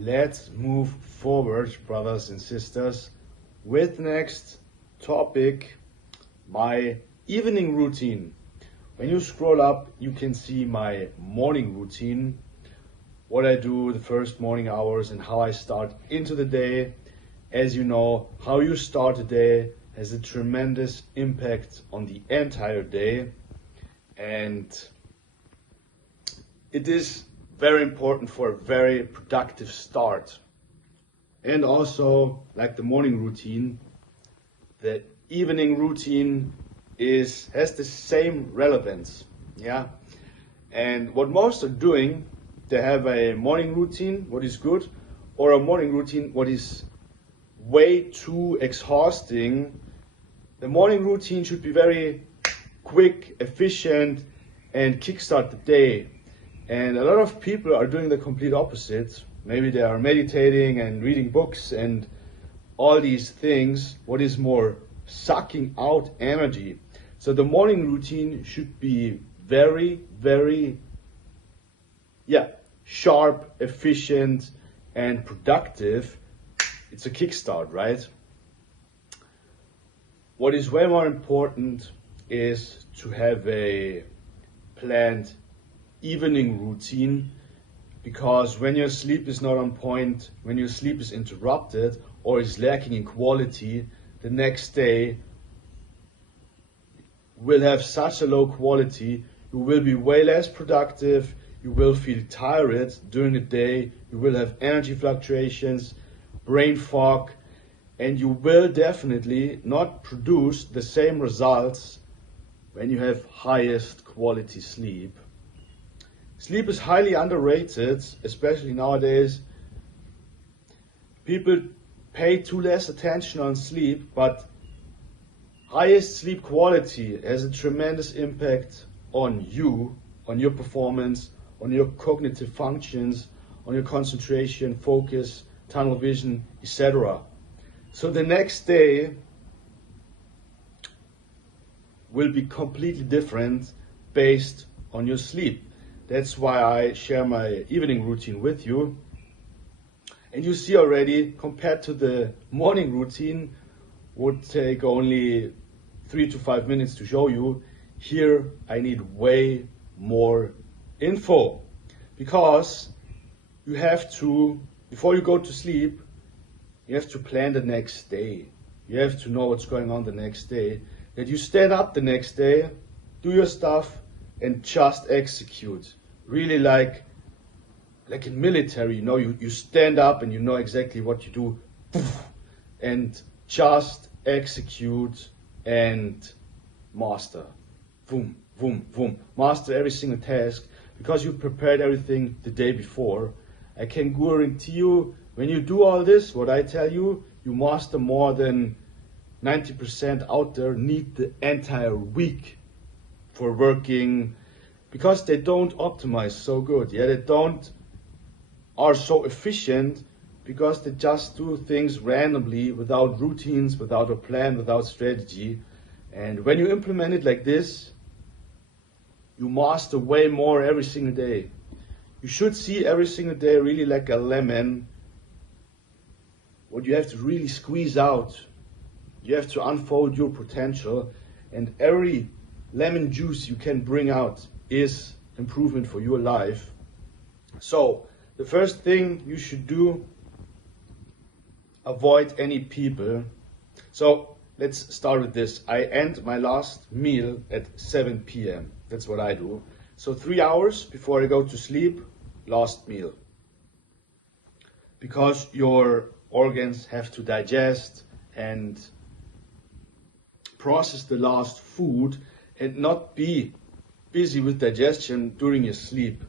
Let's move forward, brothers and sisters, with next topic, my evening routine. When you scroll up, you can see my morning routine, what I do the first morning hours and how I start into the day. As you know, how you start a day has a tremendous impact on the entire day, and it is very important for a very productive start. And also, like the morning routine, the evening routine has the same relevance. Yeah. And what most are doing, they have a morning routine, what is good, or a morning routine, what is way too exhausting. The morning routine should be very quick, efficient, and kickstart the day. And a lot of people are doing the complete opposite. Maybe they are meditating and reading books and all these things, what is more sucking out energy. So the morning routine should be very, very, sharp, efficient, and productive. It's a kickstart, right? What is way more important is to have a planned evening routine, because when your sleep is not on point, when your sleep is interrupted or is lacking in quality, the next day will have such a low quality, you will be way less productive, you will feel tired during the day, you will have energy fluctuations, brain fog, and you will definitely not produce the same results when you have highest quality sleep. Sleep is highly underrated, especially nowadays. People pay too less attention on sleep, but highest sleep quality has a tremendous impact on you, on your performance, on your cognitive functions, on your concentration, focus, tunnel vision, etc. So the next day will be completely different based on your sleep. That's why I share my evening routine with you. And you see already, compared to the morning routine, would take only 3 to 5 minutes to show you. Here I need way more info, because you have to, before you go to sleep, you have to plan the next day. You have to know what's going on the next day, that you stand up the next day, do your stuff, and just execute. Really like in military, you know, you stand up and you know exactly what you do, and just execute and master. Boom, boom, boom. Master every single task, because you prepared everything the day before. I can guarantee you, when you do all this, what I tell you, you master more than 90% out there need the entire week for working, because they don't optimize so good. Yeah, they are so efficient because they just do things randomly, without routines, without a plan, without strategy. And when you implement it like this, you master way more every single day. You should see every single day really like a lemon, what you have to really squeeze out. You have to unfold your potential, and every lemon juice you can bring out is improvement for your life. So the first thing you should do, avoid any people. So let's start with this. I end my last meal at 7 p.m. That's what I do. So 3 hours before I go to sleep, last meal. Because your organs have to digest and process the last food, and not be busy with digestion during your sleep.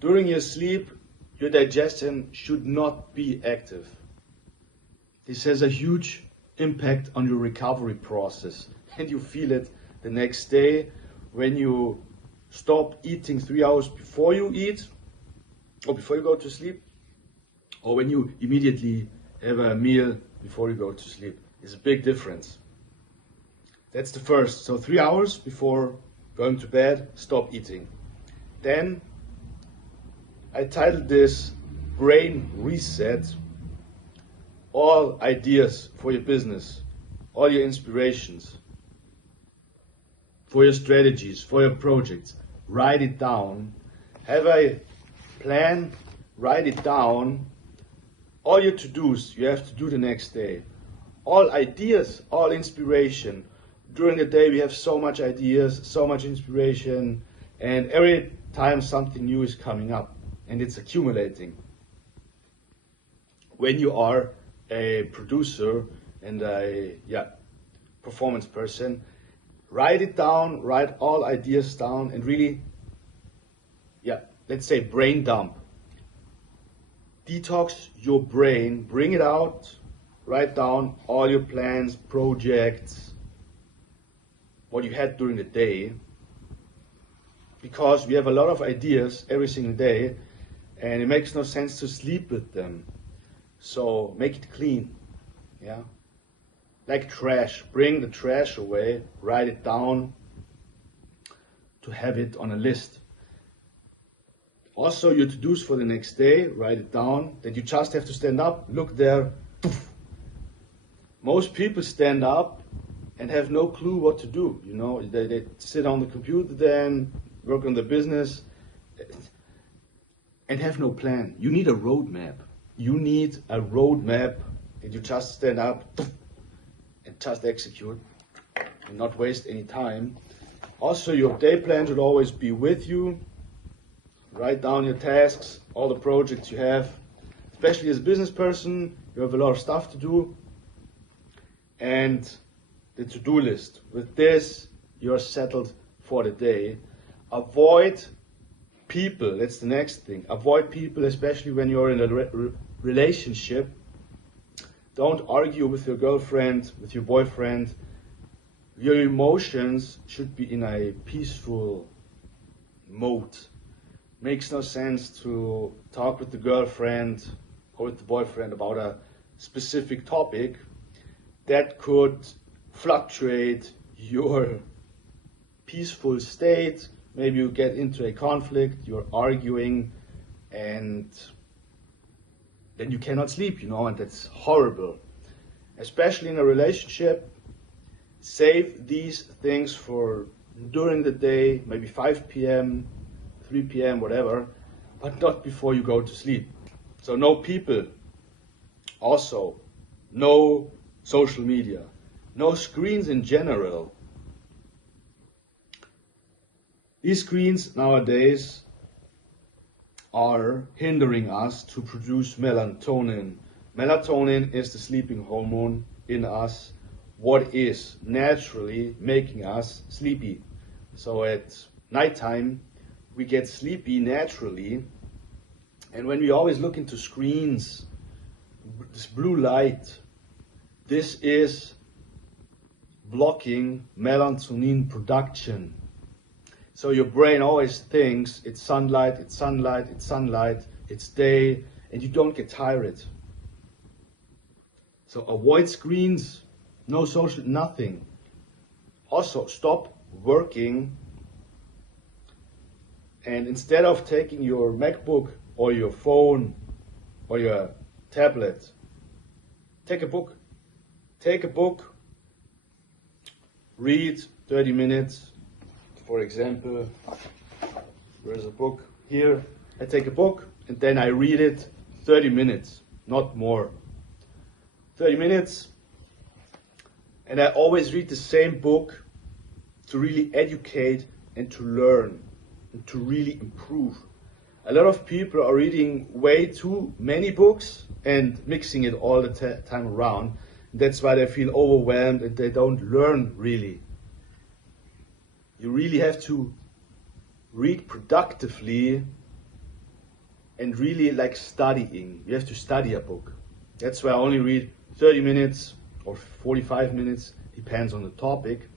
During your sleep, your digestion should not be active. This has a huge impact on your recovery process, and you feel it the next day when you stop eating 3 hours before you eat, or before you go to sleep, or when you immediately have a meal before you go to sleep. It's a big difference. That's the first. So 3 hours before going to bed, stop eating. Then I titled this brain reset, all ideas for your business, all your inspirations, for your strategies, for your projects, write it down. Have a plan, write it down. All your to-dos you have to do the next day. All ideas, all inspiration. During the day we have so much ideas, so much inspiration, and every time something new is coming up and it's accumulating. When you are a producer and a performance person, write it down, write all ideas down, and really, let's say brain dump. Detox your brain, bring it out, write down all your plans, projects, what you had during the day, because we have a lot of ideas every single day and it makes no sense to sleep with them. So make it clean, like trash. Bring the trash away, write it down to have it on a list. Also your to-dos for the next day, write it down, that you just have to stand up, look there. Most people stand up and have no clue what to do. They sit on the computer then, work on the business, and have no plan. You need a roadmap. You need a roadmap, and you just stand up and just execute and not waste any time. Also, your day plan should always be with you. Write down your tasks, all the projects you have. Especially as a business person, you have a lot of stuff to do. And the to-do list. With this, you're settled for the day. Avoid people, that's the next thing. Avoid people, especially when you're in a relationship. Don't argue with your girlfriend, with your boyfriend. Your emotions should be in a peaceful mode. Makes no sense to talk with the girlfriend or with the boyfriend about a specific topic that could fluctuate your peaceful state. Maybe you get into a conflict, you're arguing, and then you cannot sleep, and that's horrible. Especially in a relationship, save these things for during the day, maybe 5 p.m., 3 p.m., whatever, but not before you go to sleep. So no people. Also, no social media. No screens in general. These screens nowadays are hindering us to produce melatonin. Melatonin is the sleeping hormone in us, what is naturally making us sleepy. So at nighttime, we get sleepy naturally. And when we always look into screens, this blue light, this is blocking melatonin production. So your brain always thinks it's sunlight, it's sunlight, it's sunlight, it's day, and you don't get tired. So avoid screens, no social, nothing. Also stop working, and instead of taking your MacBook or your phone or your tablet, take a book. Take a book, read 30 minutes. For example, there's a book here. I take a book and then I read it 30 minutes, not more. 30 minutes, and I always read the same book to really educate and to learn and to really improve. A lot of people are reading way too many books and mixing it all the time around. That's why they feel overwhelmed and they don't learn really. You really have to read productively and really like studying. You have to study a book. That's why I only read 30 minutes or 45 minutes, depends on the topic.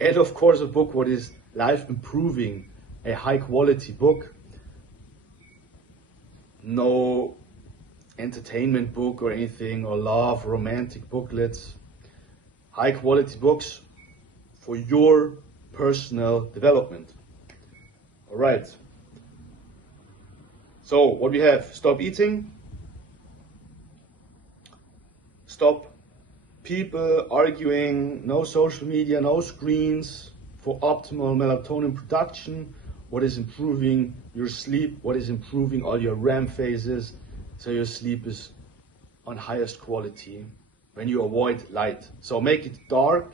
And of course a book what is life improving, a high quality book. No entertainment book or anything, or love, romantic booklets. High quality books for your personal development. All right. So what we have, stop eating, Stop people arguing, no social media, no screens, for optimal melatonin production. What is improving your sleep? What is improving all your REM phases, so your sleep is on highest quality when you avoid light. So make it dark,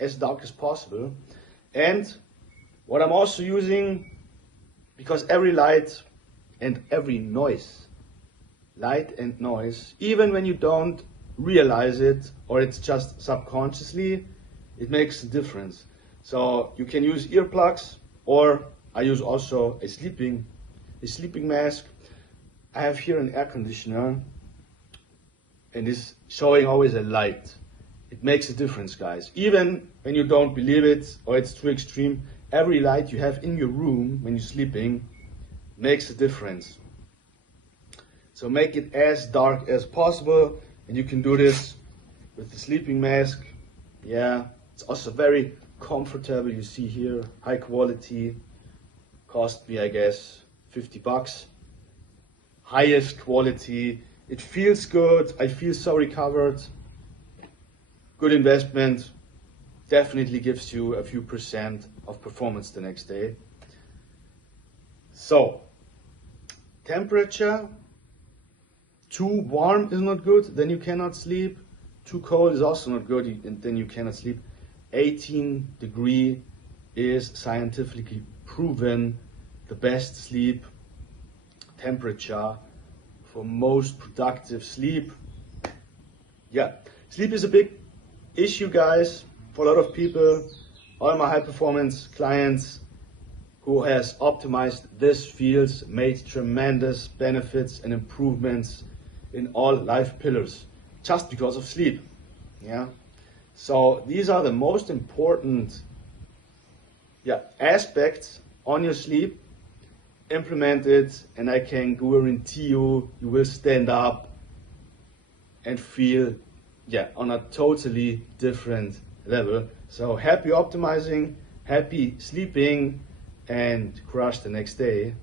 as dark as possible. And what I'm also using, because every light and every noise, light and noise, even when you don't realize it or it's just subconsciously, it makes a difference. So you can use earplugs, or I use also a sleeping mask. I have here an air conditioner, and it's showing always a light. It makes a difference, guys. Even when you don't believe it or it's too extreme, every light you have in your room when you're sleeping makes a difference. So make it as dark as possible, and you can do this with the sleeping mask. Yeah, it's also very comfortable. You see here, high quality. Cost me, I guess, 50 bucks. Highest quality. It feels good. I feel so recovered. Good investment. Definitely gives you a few % of performance the next day. So, temperature. Too warm is not good, then you cannot sleep. Too cold is also not good, and then you cannot sleep. 18 degree is scientifically proven the best sleep temperature for most productive sleep. Yeah, sleep is a big issue, guys, for a lot of people. All my high performance clients who has optimized this field made tremendous benefits and improvements in all life pillars just because of sleep. Yeah, so these are the most important aspects on your sleep. Implement it, and I can guarantee you will stand up and feel on a totally different level. So happy optimizing, happy sleeping, and crush the next day.